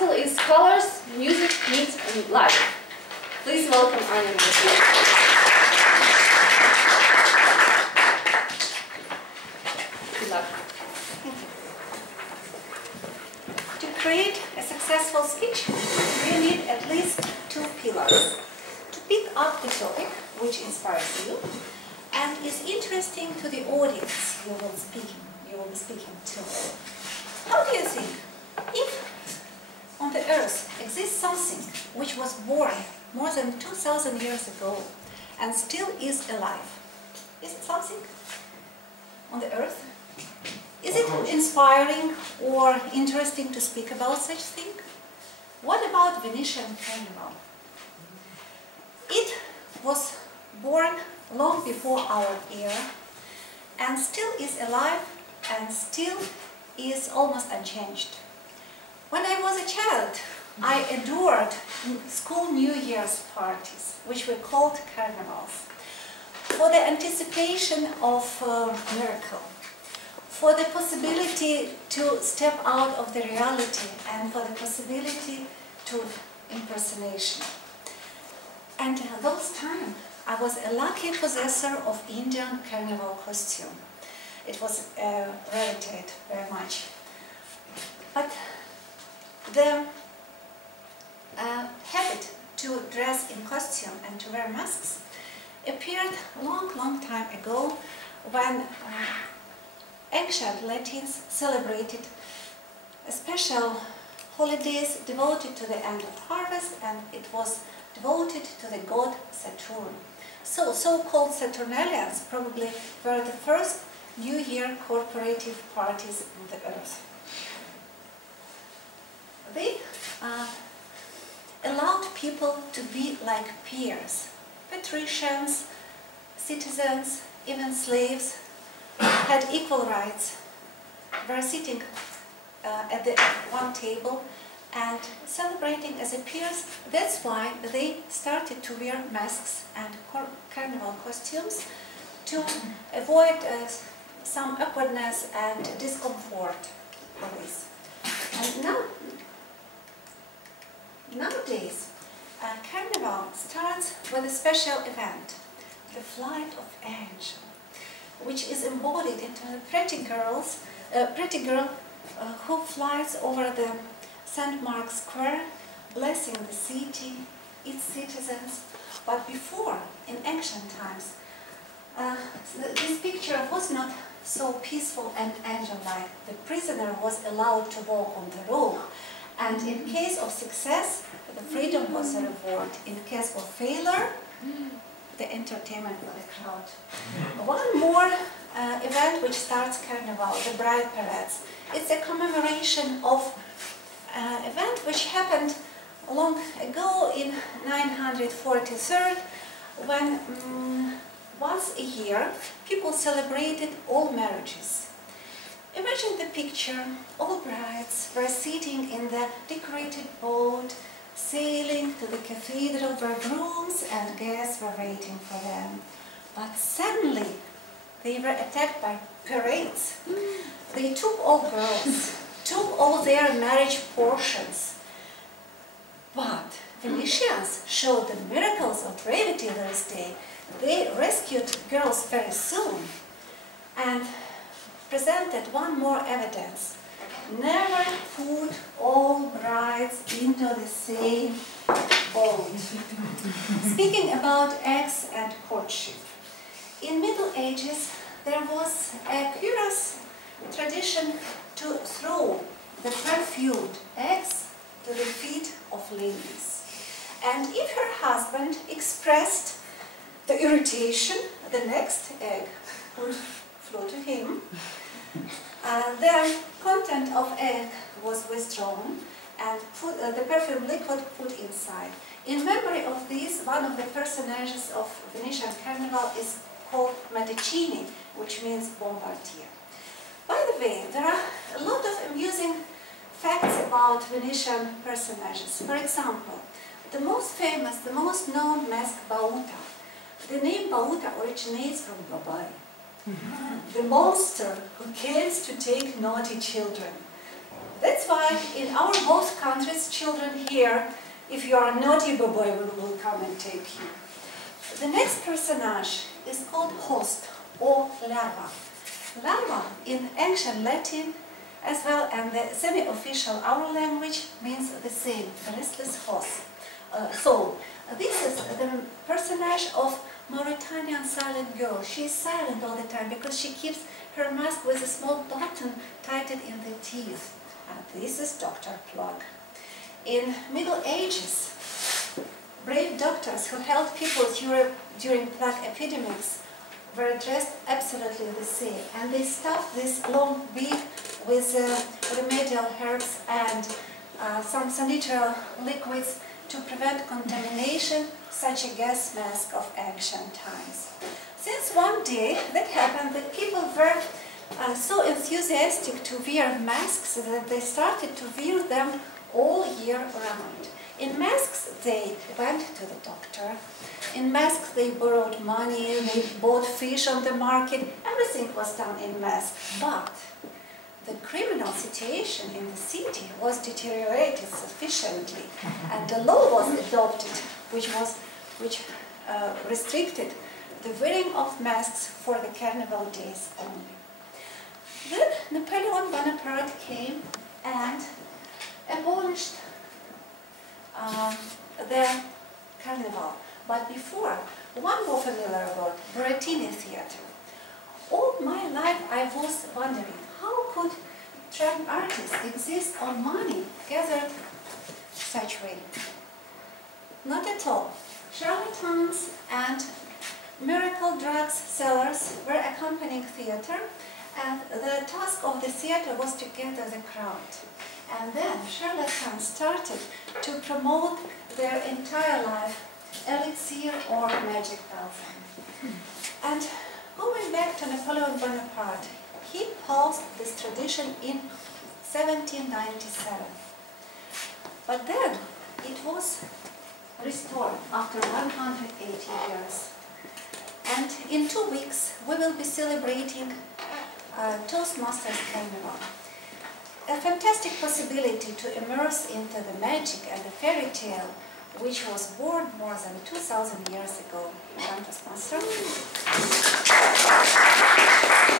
title is Colors, Music, Meat and Life. Please welcome Anya. Good luck. To create a successful speech, you need at least 2 pillars. To pick up the topic which inspires you and is interesting to the audience you will be speaking to. How do you think? If on the earth exists something which was born more than 2,000 years ago and still is alive, is it something on the earth? Is it inspiring or interesting to speak about such thing? What about Venetian Carnival? It was born long before our era and still is alive and still is almost unchanged. When I was a child, I adored school New Year's parties, which were called carnivals, for the anticipation of a miracle, for the possibility to step out of the reality and for the possibility to impersonation. And at those times, I was a lucky possessor of Indian carnival costume. It was rarity very much. But the habit to dress in costume and to wear masks appeared a long time ago when ancient Latins celebrated special holidays devoted to the end of harvest, and it was devoted to the god Saturn. So-called Saturnalians probably were the first New Year corporative parties on the earth. They allowed people to be like peers, patricians, citizens, even slaves, had equal rights, were sitting at the one table and celebrating as a peers. That's why they started to wear masks and carnival costumes to avoid some awkwardness and discomfort always. And nowadays, carnival starts with a special event, the Flight of Angels, which is embodied into a pretty girl who flies over the St. Mark's Square, blessing the city, its citizens. But before, in ancient times, this picture was not so peaceful and angel-like. The prisoner was allowed to walk on the road, and in case of success, the freedom was a reward. In case of failure, the entertainment for the crowd. One more event which starts Carnival, the Bride Parades. It's a commemoration of an event which happened long ago in 943, when once a year people celebrated all marriages. Imagine the picture: all brides were sitting in the decorated boat, sailing to the cathedral where grooms and guests were waiting for them. But suddenly they were attacked by pirates. They took all girls, took all their marriage portions. But Venetians showed the miracles of gravity those days. They rescued girls very soon and presented one more evidence: never put all brides into the same boat. Speaking about eggs and courtship, in Middle Ages there was a curious tradition to throw the perfumed eggs to the feet of ladies. And if her husband expressed the irritation, the next egg would flow to him. The content of egg was withdrawn and the perfume liquid put inside. In memory of this, one of the personages of Venetian Carnival is called Medici, which means bombardier. By the way, there are a lot of amusing facts about Venetian personages. For example, the most famous, the most known mask, Bauta. The name Bauta originates from Babai, the monster who kills to take naughty children. That's why in our both countries, children here, if you are a naughty boy, we will come and take you. The next personage is called host or larva. Larva in ancient Latin as well, and the semi-official our language means the same, restless soul. This is the personage of Mauritanian silent girl. She is silent all the time because she keeps her mask with a small button tightened in the teeth. And this is Dr. Plug. In Middle Ages, brave doctors who helped people during plague epidemics were dressed absolutely the same, and they stuffed this long beak with remedial herbs and some sanitary liquids to prevent contamination, such a gas mask of ancient times. Since one day that happened, that people were so enthusiastic to wear masks that they started to wear them all year round. In masks, they went to the doctor. In masks, they borrowed money, they bought fish on the market. Everything was done in masks. But the criminal situation in the city was deteriorated sufficiently, and the law was adopted, which restricted the wearing of masks for the carnival days only. Then Napoleon Bonaparte came and abolished the carnival. But before, one more familiar word, Buratini theater. All my life I was wondering, how could trained artists exist on money gathered such way? Not at all. Charlatans and miracle drugs sellers were accompanying theater, and the task of the theater was to gather the crowd. And then charlatans started to promote their entire life elixir or magic balsam. And going back to Napoleon Bonaparte, he paused this tradition in 1797. But then it was restored after 180 years. And in 2 weeks we will be celebrating Toastmasters Carnival. A fantastic possibility to immerse into the magic and the fairy tale which was born more than 2,000 years ago. Toastmasters.